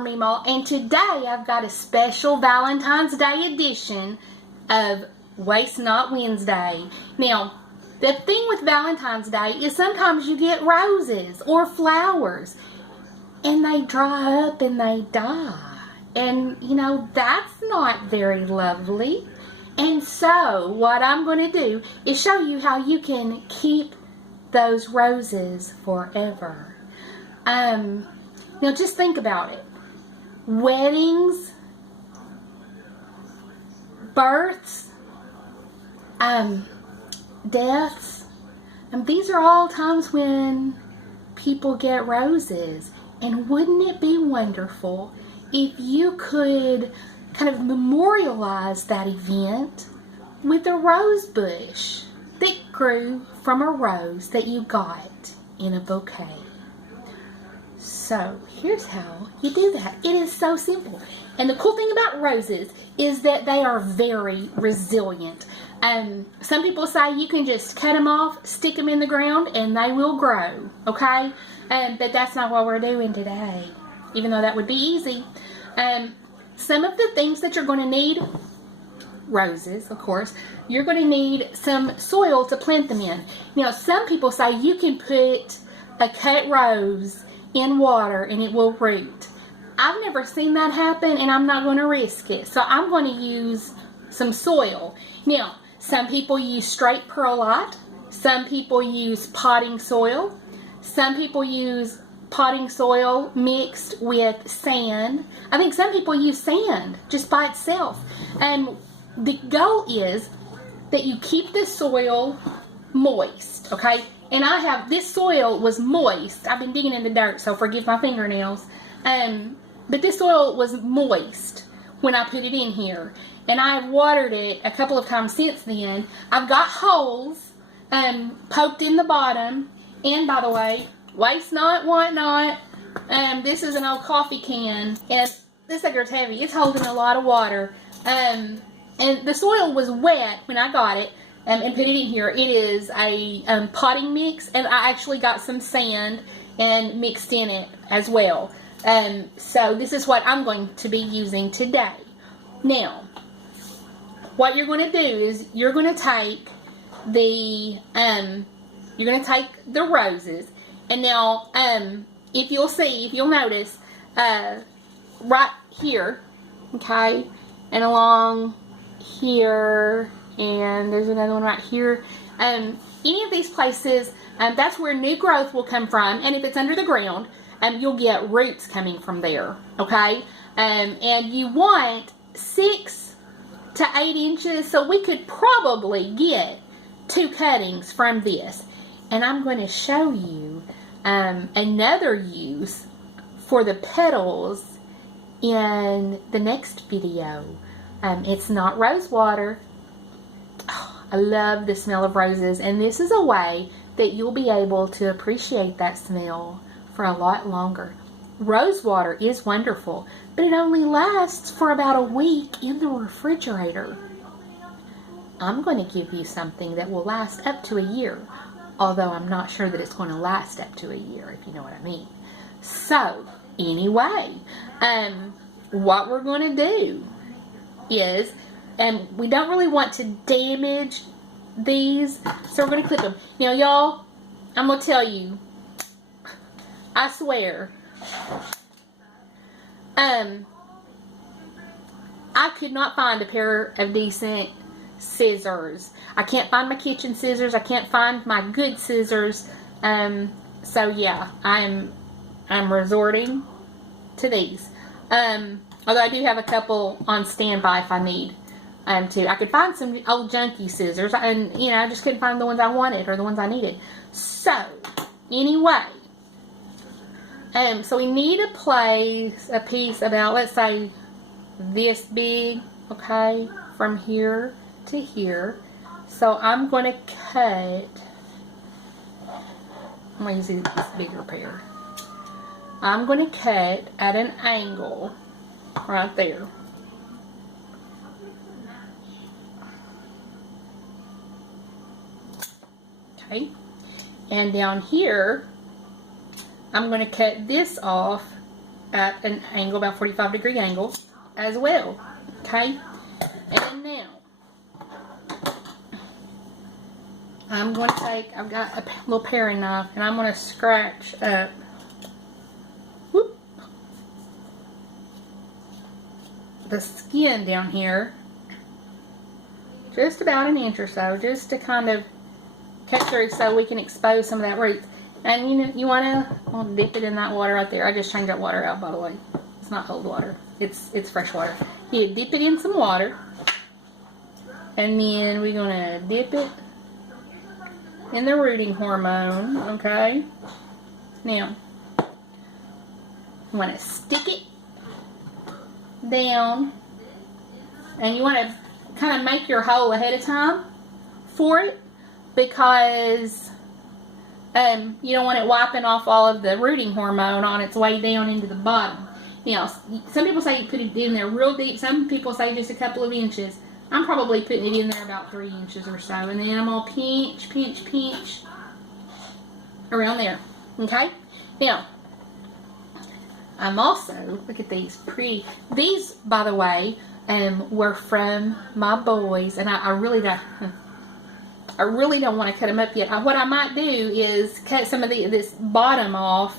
Meemaw, and today I've got a special Valentine's Day edition of Waste Not Wednesday. Now, the thing with Valentine's Day is sometimes you get roses or flowers and they dry up and they die. And, you know, that's not very lovely. And so, what I'm going to do is show you how you can keep those roses forever. Now, just think about it. Weddings, births, deaths, and these are all times when people get roses. And wouldn't it be wonderful if you could kind of memorialize that event with a rose bush that grew from a rose that you got in a bouquet? So here's how you do that. It is so simple. And the cool thing about roses is that they are very resilient. Some people say you can just cut them off, stick them in the ground, and they will grow, okay? But that's not what we're doing today, even though that would be easy. Some of the things that you're going to need, roses, of course, you're going to need some soil to plant them in. Now, some people say you can put a cut rose in water and it will root. I've never seen that happen, and I'm not going to risk it. So I'm going to use some soil. Now, some people use straight perlite. Some people use potting soil. Some people use potting soil mixed with sand. I think some people use sand just by itself. And the goal is that you keep the soil moist, okay? And this soil was moist. I've been digging in the dirt, so forgive my fingernails. But this soil was moist when I put it in here. And I've watered it a couple of times since then. I've got holes poked in the bottom. And by the way, waste not, want not. This is an old coffee can. And this sucker's heavy. It's holding a lot of water. And the soil was wet when I got it. And put it in here. It is a potting mix, and I actually got some sand and mixed in it as well. So this is what I'm going to be using today. Now, what you're going to do is you're going to take the roses, and now if you'll notice right here, okay, and along here. And there's another one right here. Any of these places, that's where new growth will come from. And if it's under the ground, you'll get roots coming from there. Okay? And you want 6 to 8 inches. So we could probably get 2 cuttings from this. And I'm going to show you another use for the petals in the next video. It's not rose water. I love the smell of roses, and this is a way that you'll be able to appreciate that smell for a lot longer. Rose water is wonderful, but it only lasts for about a week in the refrigerator. I'm going to give you something that will last up to a year, although I'm not sure that it's going to last up to a year, if you know what I mean. So, anyway, what we're going to do is, and we don't really want to damage these, so we're going to clip them. Now, y'all, I'm going to tell you, I swear, I could not find a pair of decent scissors. I can't find my kitchen scissors. I can't find my good scissors. So, yeah, I'm resorting to these. Although I do have a couple on standby if I need. I could find some old junky scissors, and I just couldn't find the ones I wanted or the ones I needed. So, anyway, so we need to place a piece about, let's say, this big, okay, from here to here. So I'm going to cut. I'm going to use this bigger pair. I'm going to cut at an angle right there. Okay, and down here I'm going to cut this off at an angle, about 45-degree angle as well. Okay? And now, I'm going to take, I've got a little paring knife, and I'm going to scratch up, whoop, the skin down here, just about an inch or so, just to kind of cut through so we can expose some of that root. And you want to dip it in that water right there. I just changed that water out, by the way. It's not cold water. It's fresh water. You dip it in some water, and then we're going to dip it in the rooting hormone, okay? Now, you want to stick it down, and you want to kind of make your hole ahead of time for it, because you don't want it wiping off all of the rooting hormone on its way down into the bottom. Now, some people say you put it in there real deep. Some people say just a couple of inches. I'm probably putting it in there about 3 inches or so. And then I'm going to pinch, pinch, pinch around there. Okay? Now, I'm also, look at these pretty. These, by the way, were from my boys. And I really don't want to cut them up yet. What I might do is cut some of this bottom off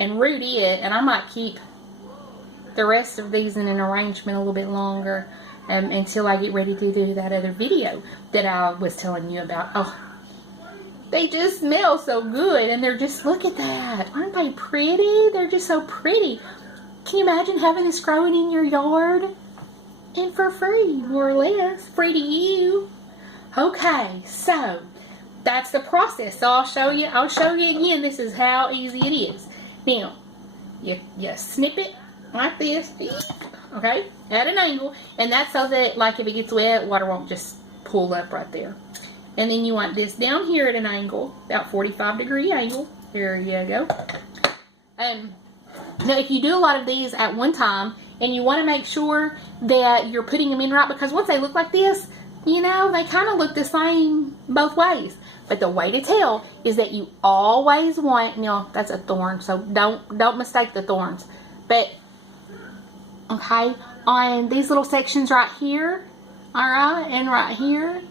and root it. And I might keep the rest of these in an arrangement a little bit longer until I get ready to do that other video that I was telling you about. Oh, they just smell so good, and they're just, look at that. Aren't they pretty? They're just so pretty. Can you imagine having this growing in your yard? And for free, more or less. Free to you. Okay, so that's the process. So I'll show you again. This is how easy it is. Now, you snip it like this, okay, at an angle, and that's so that, like, if it gets wet, water won't just pull up right there. And then you want this down here at an angle, about 45-degree angle. There you go. Now, if you do a lot of these at one time, and you want to make sure that you're putting them in right, because once they look like this, they kind of look the same both ways. But the way to tell is that you always want, that's a thorn, so don't mistake the thorns. But okay, on these little sections right here, alright, and right here,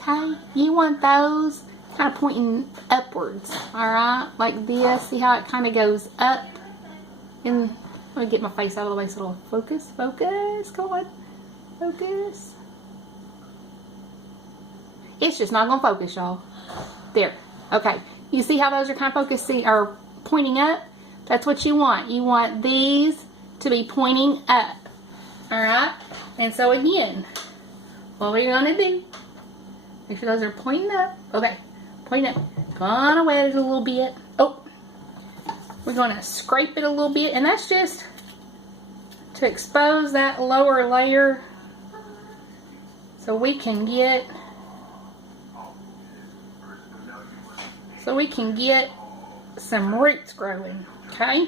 okay, you want those kind of pointing upwards, alright, like this. See how it kind of goes up? And let me get my face out of the way so it'll focus, come on, focus. It's just not going to focus, y'all. There, okay, you see how those are kind of focusing, or pointing up? That's what you want. You want these to be pointing up. Alright? And so again, what we're going to do, make sure those are pointing up. Okay, pointing up. Gonna wet it a little bit. Oh, we're going to scrape it a little bit, and that's just to expose that lower layer so we can get some roots growing. Okay?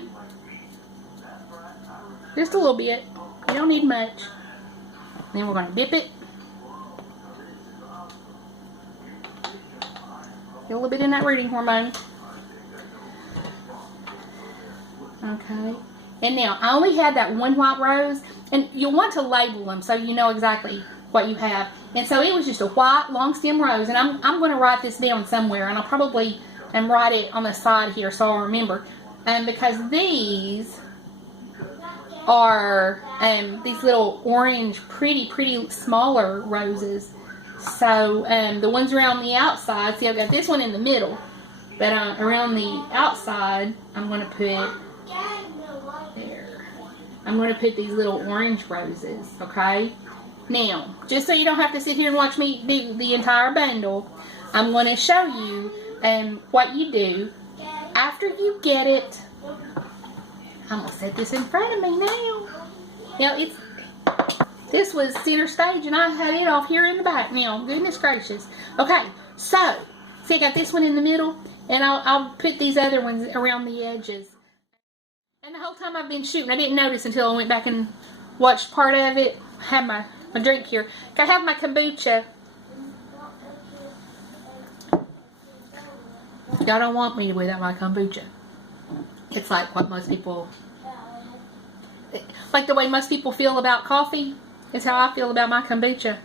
Just a little bit. You don't need much. Then we're going to dip it. Get a little bit in that rooting hormone. Okay. And now, I only had that one white rose. And you'll want to label them so you know exactly what you have. And so it was just a white long stem rose. And I'm going to write this down somewhere. And I'll probably write it on the side here so I'll remember. Because these are these little orange, pretty smaller roses. So the ones around the outside, see, I've got this one in the middle, but around the outside, I'm going to put there. I'm going to put these little orange roses. Okay. Now, just so you don't have to sit here and watch me do the entire bundle, I'm going to show you what you do after you get it. I'm going to set this in front of me now. Now, this was center stage, and I had it off here in the back. Now, goodness gracious. Okay, so, see, I got this one in the middle, and I'll put these other ones around the edges. And the whole time I've been shooting, I didn't notice until I went back and watched part of it. I have my drink here. I have my kombucha. Y'all don't want me without my kombucha. It's like what most people like the way most people feel about coffee is how I feel about my kombucha.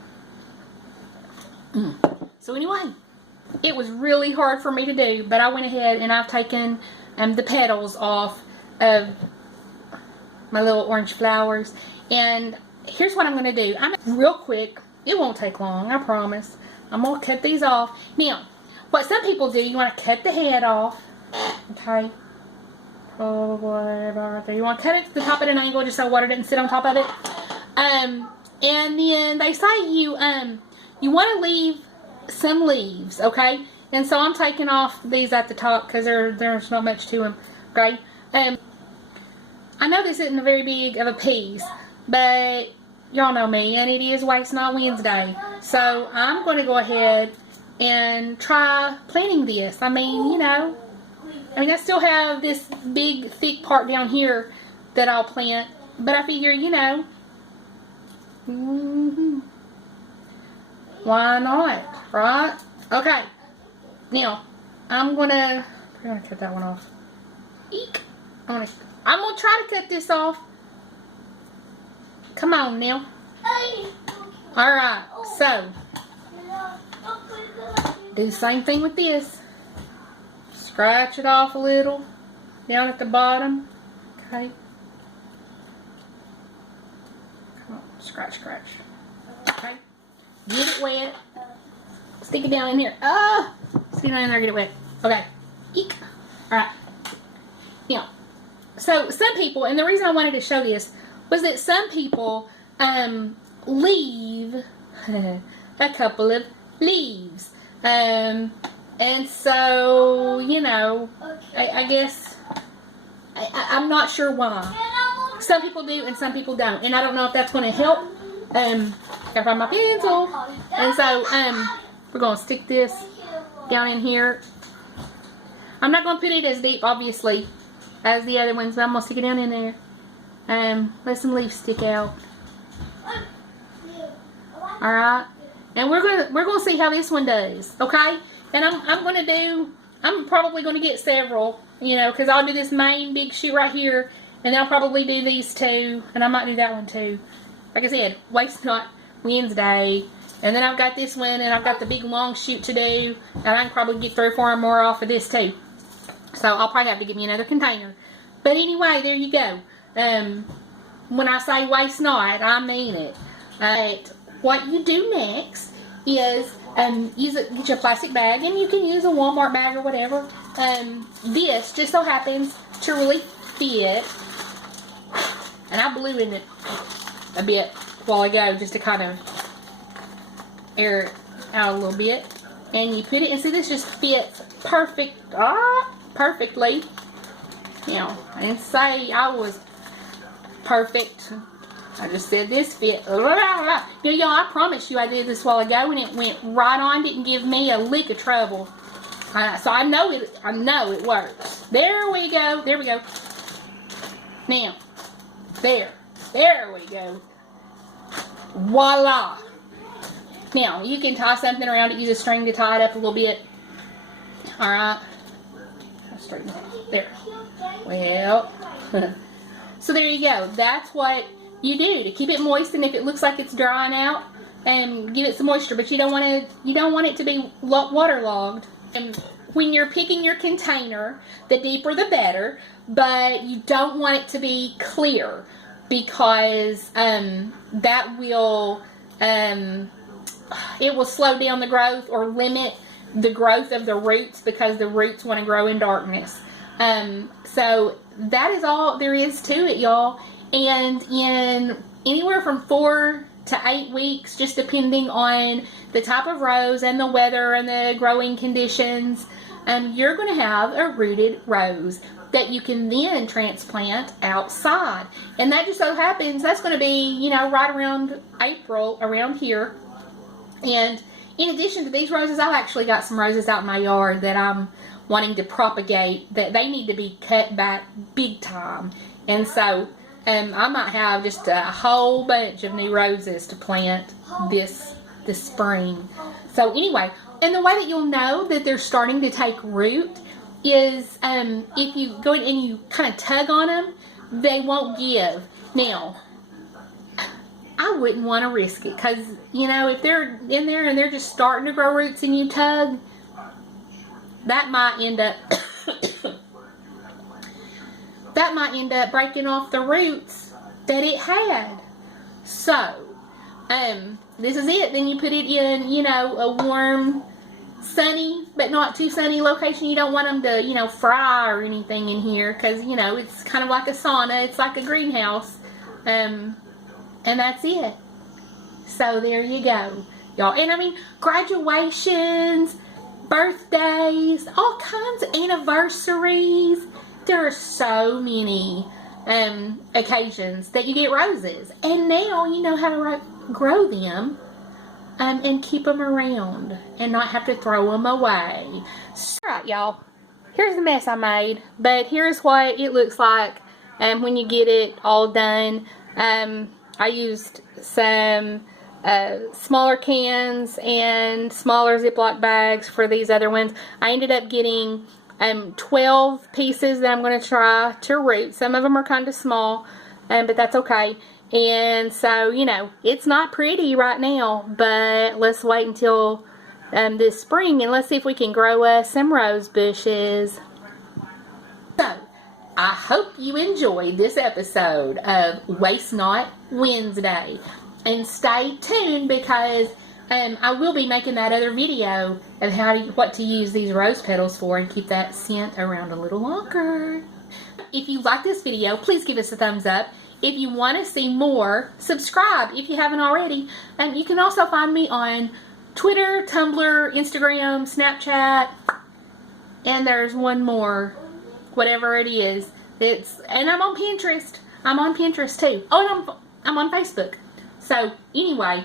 So anyway, it was really hard for me to do, but I went ahead and I've taken the petals off of my little orange flowers. And here's what I'm going to do. Real quick. It won't take long, I promise. I'm going to cut these off. Now, what some people do, you want to cut the head off. Okay. Oh, whatever. Right there. You want to cut it to the top at an angle just so water doesn't sit on top of it. And then they say you want to leave some leaves, okay? And so I'm taking off these at the top because there's not much to them, okay? I know this isn't a very big of a piece, but y'all know me, and it is Waste Not Wednesday. So I'm going to go ahead and try planting this. I mean, I still have this big, thick part down here that I'll plant. But I figure, why not, right? Okay. Now, I'm going to cut that one off. Eek. I'm going to try to cut this off. Come on now. Alright, so do the same thing with this. Scratch it off a little down at the bottom. Okay. Come on, scratch. Okay. Get it wet. Stick it down in here. Stick it down in there, get it wet. Okay. Eek. Alright. Now, so some people, and the reason I wanted to show this was that some people leave a couple of leaves. And so, I guess, I'm not sure why. Some people do and some people don't. And I don't know if that's going to help. Gotta find my pencil. And so, we're going to stick this down in here. I'm not going to put it as deep, obviously, as the other ones, but I'm going to stick it down in there. Let some leaves stick out. Alright. And we're gonna see how this one does. Okay? And I'm probably gonna get several, because I'll do this main big shoot right here, and then I'll probably do these two, and I might do that one too. Like I said, Waste Not Wednesday. And then I've got this one, and I've got the big long shoot to do, and I can probably get 3 or 4 more off of this too. So I'll probably have to give me another container. But anyway, there you go. When I say waste not, I mean it. What you do next is get your plastic bag, and you can use a Walmart bag or whatever. This just so happens to really fit, and I blew in it a bit a while ago just to kind of air it out a little bit. And you put it, and see, this just fits perfectly. I didn't say I was perfect. I just said this fit. Y'all, I promise you I did this a while ago, and it went right on. Didn't give me a lick of trouble. So I know it works. There we go. There we go. Now, there we go. Voila. Now, you can tie something around it. Use a string to tie it up a little bit. Alright. There. Well. So there you go. That's what you do to keep it moist, and if it looks like it's drying out, give it some moisture. But you don't want it to be waterlogged. And when you're picking your container, the deeper the better. But you don't want it to be clear, because that will it will slow down the growth or limit the growth of the roots, because the roots want to grow in darkness. So that is all there is to it, y'all. And in anywhere from 4 to 8 weeks, just depending on the type of rose and the weather and the growing conditions, you're going to have a rooted rose that you can then transplant outside. And that just so happens, that's going to be, right around April around here. And in addition to these roses, I've actually got some roses out in my yard that I'm wanting to propagate, that they need to be cut back big time. And so I might have just a whole bunch of new roses to plant this spring. So anyway, and the way that you'll know that they're starting to take root is if you go in and you kind of tug on them, they won't give. Now, I wouldn't want to risk it because, you know, if they're in there and they're just starting to grow roots and you tug, that might end up breaking off the roots that it had. So, this is it. Then you put it in, you know, a warm, sunny, but not too sunny location. You don't want them to, you know, fry or anything in here because, you know, it's kind of like a sauna. It's like a greenhouse. And that's it. So there you go, y'all. And I mean, graduations, birthdays, all kinds of anniversaries. There are so many occasions that you get roses. And now you know how to grow them and keep them around and not have to throw them away. Alright, y'all. Here's the mess I made. But here's what it looks like when you get it all done. I used some smaller cans and smaller Ziploc bags for these other ones. I ended up getting 12 pieces that I'm going to try to root. Some of them are kind of small, but that's okay. And so, you know, it's not pretty right now, but let's wait until this spring and let's see if we can grow some rose bushes. So, I hope you enjoyed this episode of Waste Not Wednesday. And stay tuned because I will be making that other video of what to use these rose petals for and keep that scent around a little longer. If you like this video, please give us a thumbs up. If you want to see more, subscribe if you haven't already. You can also find me on Twitter, Tumblr, Instagram, Snapchat, and there's one more. Whatever it is. And I'm on Pinterest. I'm on Pinterest too. Oh, and I'm on Facebook. So, anyway,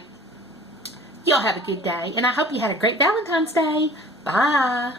y'all have a good day. And I hope you had a great Valentine's Day. Bye.